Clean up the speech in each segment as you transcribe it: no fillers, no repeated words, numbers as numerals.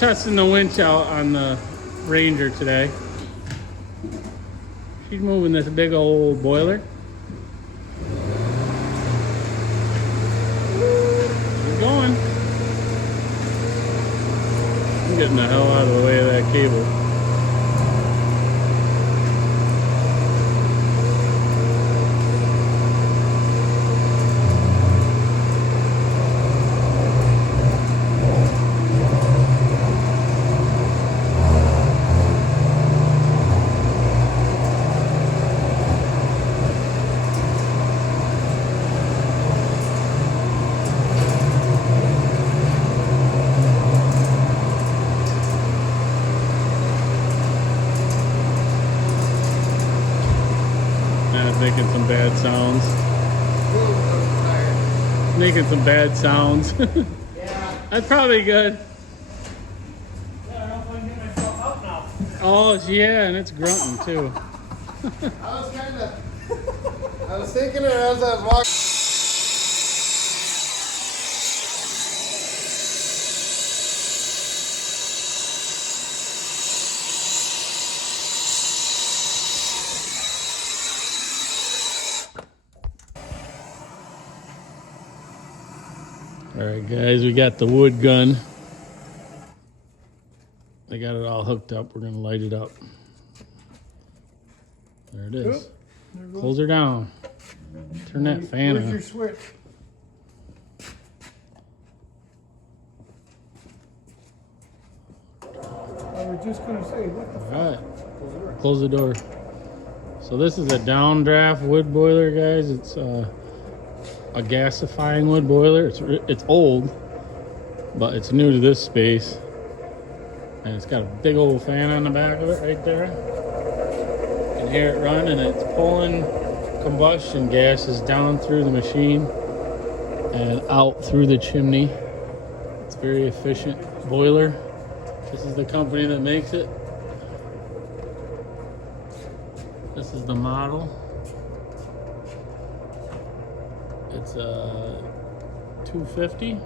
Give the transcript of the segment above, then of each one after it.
testing the winch out on the Ranger today. She's moving this big old boiler. She's going. I'm getting the hell out of the way of that cable. Making some bad sounds. Making some bad sounds. Yeah. That's probably good. Yeah, I don't know if I can get myself out now. Oh, yeah, and it's grunting too. I was thinking it as I was walking. All right, guys, we got the wood gun. I got it all hooked up. We're gonna light it up. There it is. Close her down. Turn that fan on. Where's your switch? I was just gonna say, what the All right, close the door. So this is a Downdraft wood boiler, guys. It's a gasifying wood boiler. It's old, but it's new to this space, and it's got a big old fan on the back of it right there. You can hear it run, and it's pulling combustion gases down through the machine and out through the chimney. It's a very efficient boiler. This is the company that makes it. This is the model. It's a 250,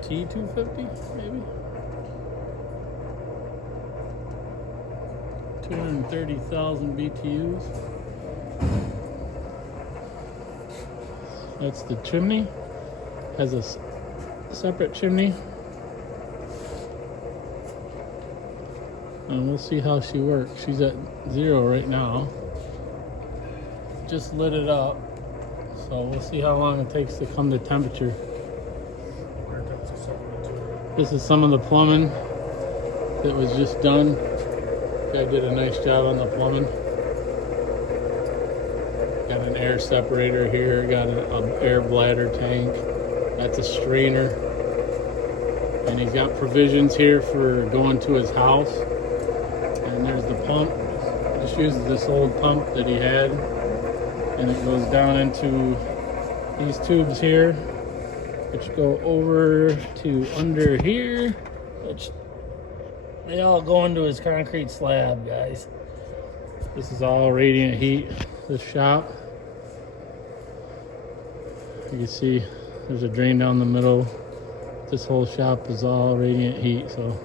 T250 maybe. 230,000 BTUs. That's the chimney. Has a separate chimney. And we'll see how she works. She's at 0 right now. Just lit it up. So we'll see how long it takes to come to temperature. This is some of the plumbing that was just done. Guy did a nice job on the plumbing. Got an air separator here, got an air bladder tank. That's a strainer. And he's got provisions here for going to his house. And there's the pump. Just uses this old pump that he had. And it goes down into these tubes here, which go over to under here, which they all go into his concrete slab, guys. This is all radiant heat, this shop. You can see there's a drain down the middle. This whole shop is all radiant heat, so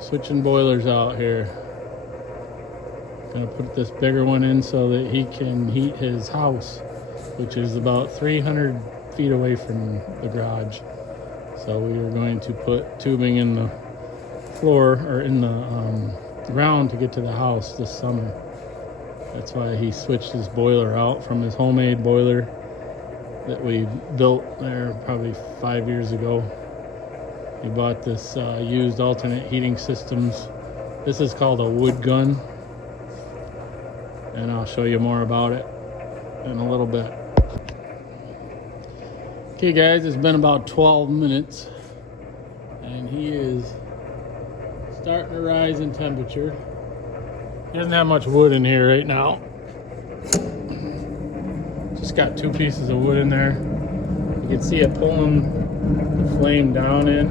switching boilers out here. Gonna put this bigger one in so that he can heat his house, which is about 300 feet away from the garage. So we are going to put tubing in the floor or in the ground to get to the house this summer. That's why he switched his boiler out from his homemade boiler that we built there probably 5 years ago. He bought this used alternate heating systems. This is called a wood gun, and I'll show you more about it in a little bit. Okay guys, it's been about 12 minutes and he is starting to rise in temperature. He doesn't have much wood in here right now. Just got 2 pieces of wood in there. You can see it pulling the flame down in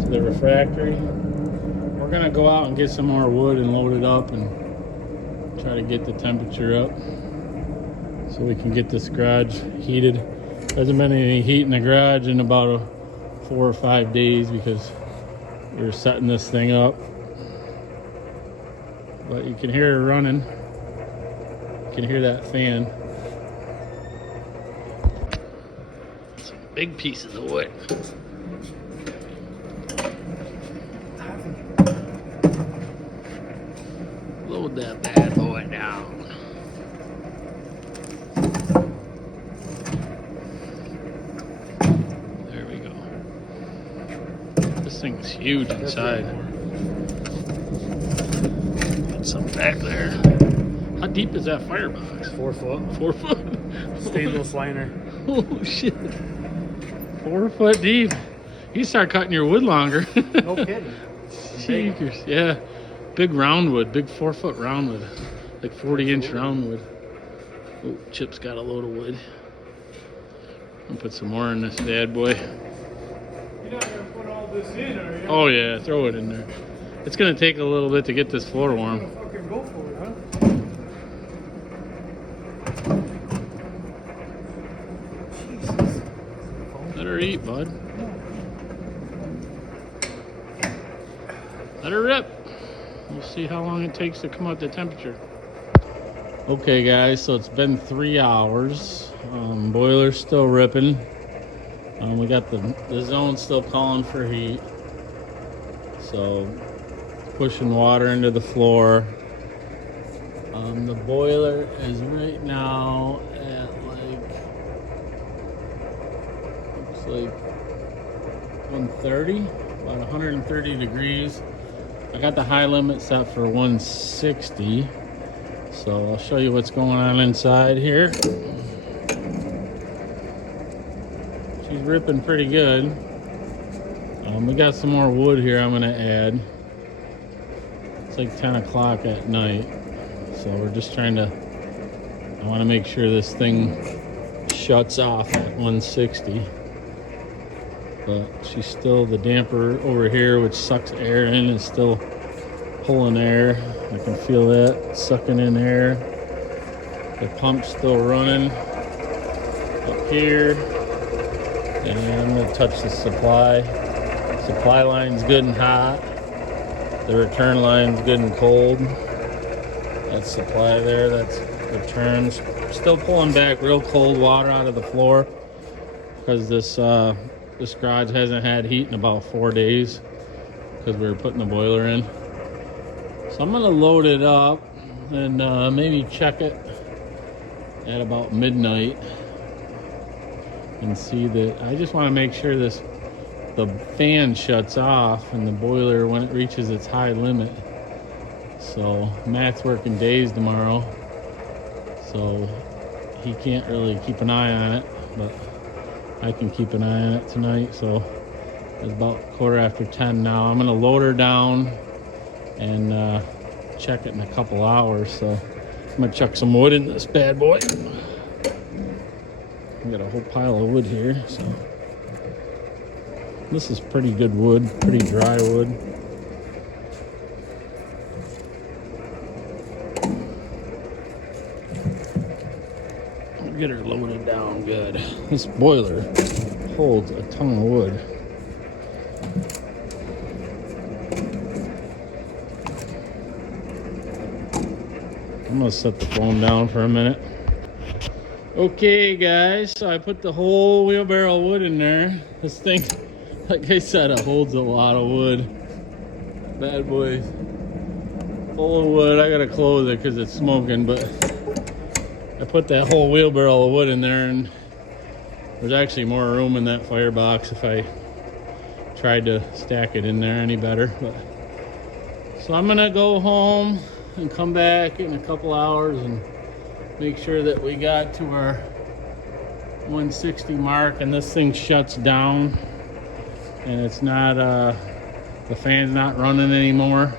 to the refractory. We're gonna go out and get some more wood and load it up and try to get the temperature up so we can get this garage heated. Hasn't been any heat in the garage in about 4 or 5 days because we were setting this thing up. But you can hear it running. You can hear that fan. Some big pieces of wood. Load that bad boy down. There we go. This thing's huge inside. Put some back there. How deep is that firebox? 4 foot. 4 foot? Stainless liner. Oh shit. 4 foot deep. You start cutting your wood longer. No kidding. Jeekers. Yeah. Big roundwood, big 4 foot roundwood. Like 40-inch roundwood. Oh, Chip's got a load of wood. I'll put some more in this bad boy. You're not gonna put all this in, are you? Oh yeah, throw it in there. It's gonna take a little bit to get this floor warm. You're gonna fucking go for it, huh? Jesus. Let her eat, bud. Let her rip. We'll see how long it takes to come up to temperature. Okay guys, so it's been 3 hours. Boiler's still ripping. We got the zone still calling for heat. So pushing water into the floor. The boiler is right now at looks like 130, about 130 degrees. I got the high limit set for 160. So I'll show you what's going on inside here. She's ripping pretty good. We got some more wood here I'm gonna add. It's like 10 o'clock at night. So we're just trying to, I wanna make sure this thing shuts off at 160. But she's still, the damper over here, which sucks air in, is still pulling air. I can feel that sucking in air. The pump's still running up here. And I'm gonna touch the supply. Supply line's good and hot. The return line's good and cold. That's supply there, that's returns. Still pulling back real cold water out of the floor because this garage hasn't had heat in about 4 days because we were putting the boiler in. So I'm gonna load it up and maybe check it at about midnight and see that. I just want to make sure the fan shuts off and the boiler when it reaches its high limit. So Matt's working days tomorrow, so he can't really keep an eye on it, but I can keep an eye on it tonight. So it's about 10:15 now. I'm gonna load her down and check it in a couple hours. So I'm gonna chuck some wood in this bad boy. I got a whole pile of wood here. So this is pretty good wood, pretty dry wood. Get her loaded down good. This boiler holds a ton of wood. I'm gonna set the phone down for a minute. Okay guys, so I put the whole wheelbarrow of wood in there. This thing, like I said, it holds a lot of wood. Bad boys. Full of wood. I gotta close it because it's smoking, but I put that whole wheelbarrow of wood in there, and there's actually more room in that firebox if I tried to stack it in there any better. But so I'm gonna go home and come back in a couple hours and make sure that we got to our 160 mark and this thing shuts down and it's not the fan's not running anymore,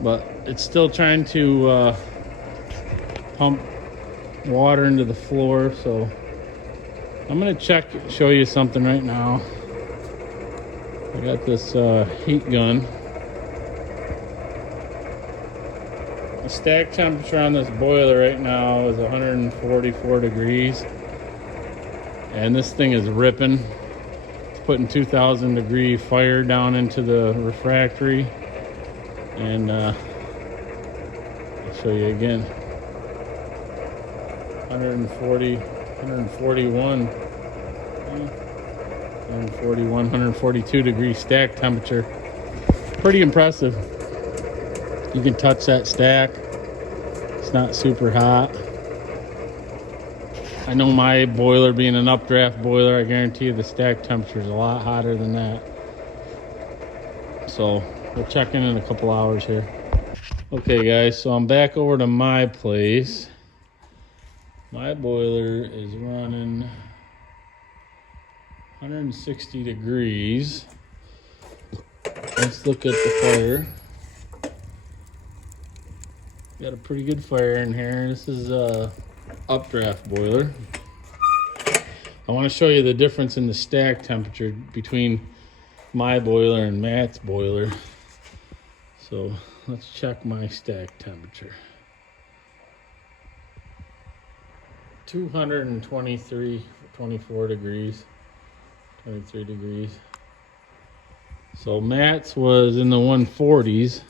but it's still trying to pump water into the floor. So I'm gonna show you something right now. I got this heat gun. The stack temperature on this boiler right now is 144 degrees, and this thing is ripping. putting 2,000 degree fire down into the refractory, and I'll show you again. 140, 141, 141, 142 degree stack temperature. Pretty impressive. You can touch that stack. It's not super hot. I know my boiler being an updraft boiler, I guarantee you the stack temperature is a lot hotter than that. So we'll check in a couple hours here. Okay guys, so I'm back over to my place. My boiler is running 160 degrees. Let's look at the fire. Got a pretty good fire in here. This is a updraft boiler. I want to show you the difference in the stack temperature between my boiler and Matt's boiler. So let's check my stack temperature. 223, 24 degrees, 23 degrees. So Matt's was in the 140s,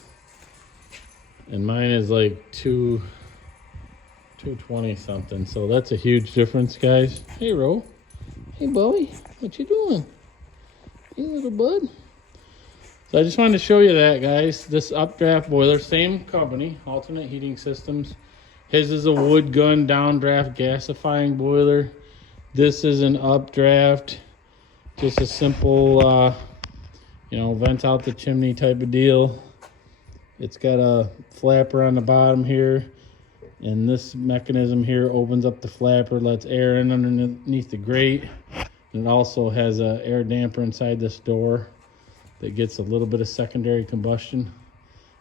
and mine is like 220 something. So that's a huge difference, guys. Hey, Ro. Hey, Bowie. What you doing? Hey, little bud. So I just wanted to show you that, guys. This updraft boiler, same company, Alternate Heating Systems. His is a wood gun downdraft gasifying boiler. This is an updraft, just a simple, vent out the chimney type of deal. It's got a flapper on the bottom here, and this mechanism here opens up the flapper, lets air in underneath the grate. And it also has an air damper inside this door that gets a little bit of secondary combustion.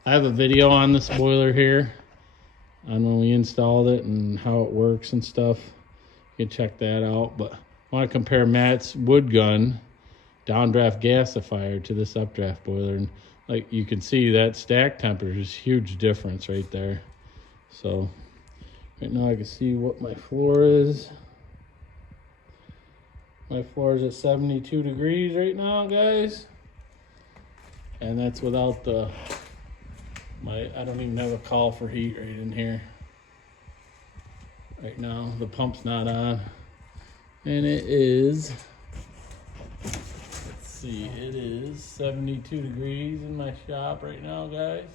I have a video on this boiler here on when we installed it and how it works and stuff. You can check that out. But I want to compare Matt's wood gun downdraft gasifier to this updraft boiler, and like you can see, that stack temperature is a huge difference right there. So right now I can see what my floor is. My floor is at 72 degrees right now, guys, and that's without I don't even have a call for heat right in here right now. The pump's not on, and it is, it is 72 degrees in my shop right now, guys.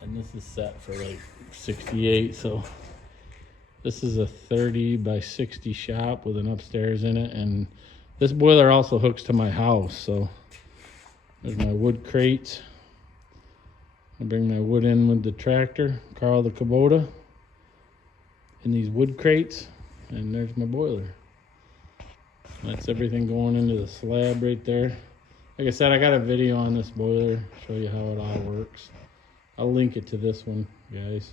And this is set for like 68, so this is a 30 by 60 shop with an upstairs in it. And this boiler also hooks to my house, so there's my wood crates. I bring my wood in with the tractor, Carl the Kubota, in these wood crates, and there's my boiler. That's everything going into the slab right there. Like I said, I got a video on this boiler, show you how it all works. I'll link it to this one, guys.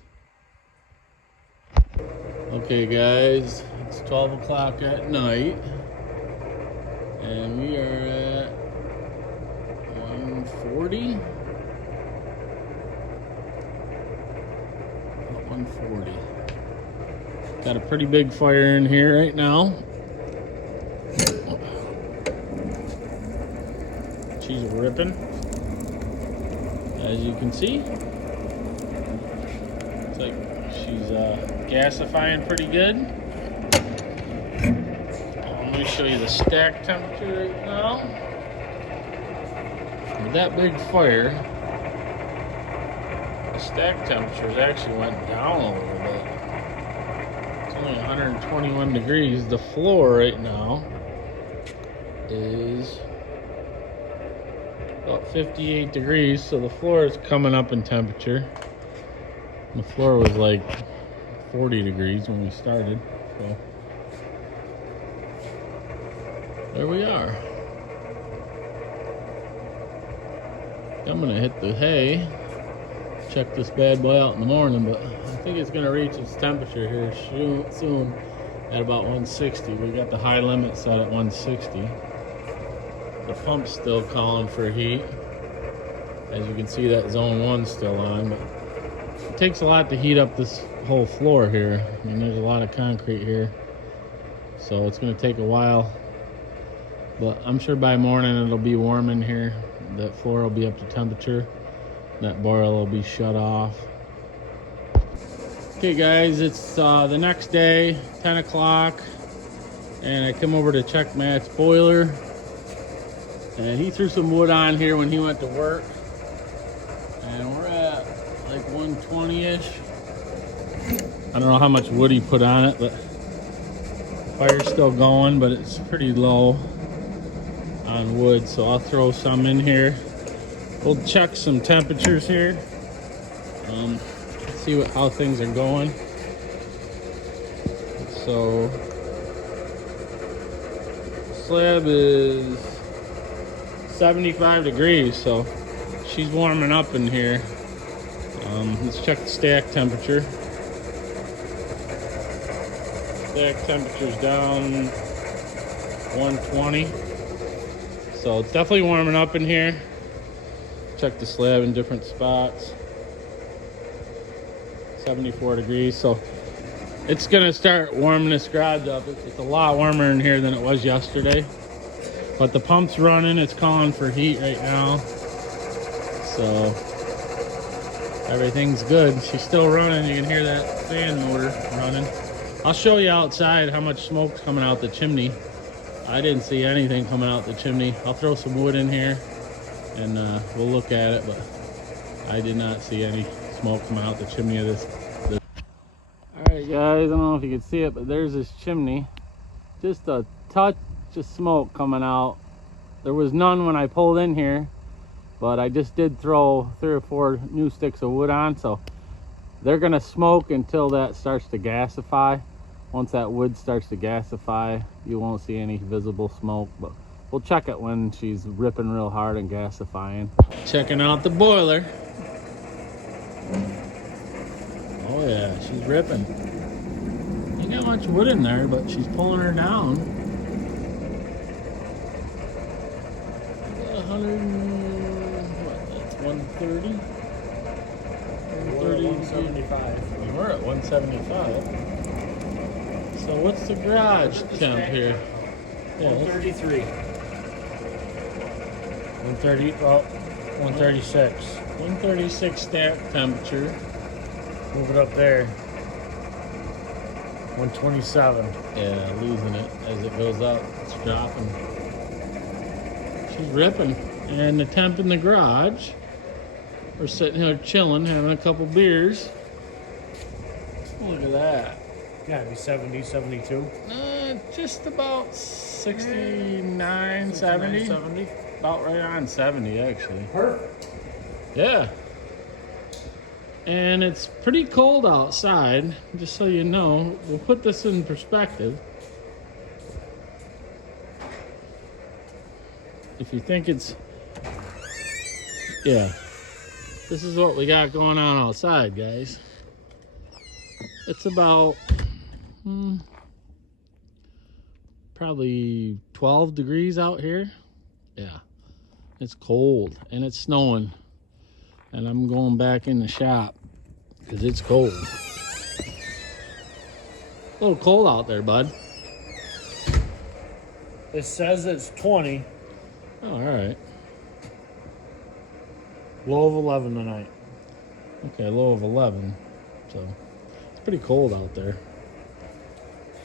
Okay, guys, it's 12 o'clock at night, and we are at 140. 140. Got a pretty big fire in here right now. She's ripping, as you can see. It's like she's gasifying pretty good. Let me show you the stack temperature right now. With that big fire, the stack temperatures actually went down a little bit. It's only 121 degrees. The floor right now is about 58 degrees, so the floor is coming up in temperature. The floor was like 40 degrees when we started, so there we are. I'm gonna hit the hay, check this bad boy out in the morning, but I think it's gonna reach its temperature here soon at about 160. We got the high limit set at 160. The pump's still calling for heat. As you can see, that zone 1's still on, but it takes a lot to heat up this whole floor here. I mean, there's a lot of concrete here, so it's going to take a while But I'm sure by morning it'll be warm in here. That floor will be up to temperature. That boiler will be shut off. Okay guys, it's the next day, 10 o'clock. And I come over to check Matt's boiler. And he threw some wood on here when he went to work. And we're at like 120-ish. I don't know how much wood he put on it, but fire's still going, but it's pretty low on wood, so I'll throw some in here. We'll check some temperatures here, see how things are going. So slab is 75 degrees, so she's warming up in here. Let's check the stack temperature. Stack temperature's down 120. So it's definitely warming up in here. Check the slab in different spots. 74 degrees. So it's gonna start warming this garage up. It's a lot warmer in here than it was yesterday. But the pump's running, it's calling for heat right now. So everything's good. She's still running. You can hear that fan motor running. I'll show you outside how much smoke's coming out the chimney. I didn't see anything coming out the chimney. I'll throw some wood in here and we'll look at it, but I did not see any smoke coming out the chimney of this. Alright guys, I don't know if you can see it, but there's this chimney. Just a touch of smoke coming out. There was none when I pulled in here, but I just did throw 3 or 4 new sticks of wood on, so they're gonna smoke until that starts to gasify. Once that wood starts to gasify, you won't see any visible smoke, but we'll check it when she's ripping real hard and gasifying. Checking out the boiler. Oh yeah, she's ripping. Ain't got much wood in there, but she's pulling her down. 100, what, that's 130? 175. We were at 175. So what's the garage temp here? Yeah, 133. 130, well, 136. 136 stack temperature. Move it up there. 127. Yeah, losing it as it goes up. It's dropping. She's ripping. And the temp in the garage. We're sitting here chilling, having a couple beers. Look at that. Yeah, it'd be 70, 72. Just about 69, 70. 70. About right on 70, actually. Perfect. Yeah. And it's pretty cold outside, just so you know. We'll put this in perspective. If you think it's... Yeah. This is what we got going on outside, guys. It's about... probably 12 degrees out here. Yeah. It's cold and it's snowing. And I'm going back in the shop because it's cold. A little cold out there, bud. It says it's 20. Oh, all right. Low of 11 tonight. Okay, low of 11. So it's pretty cold out there.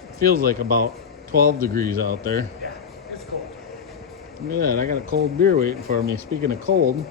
It feels like about 12 degrees out there. Yeah, it's cold. Look at that. I got a cold beer waiting for me. Speaking of cold,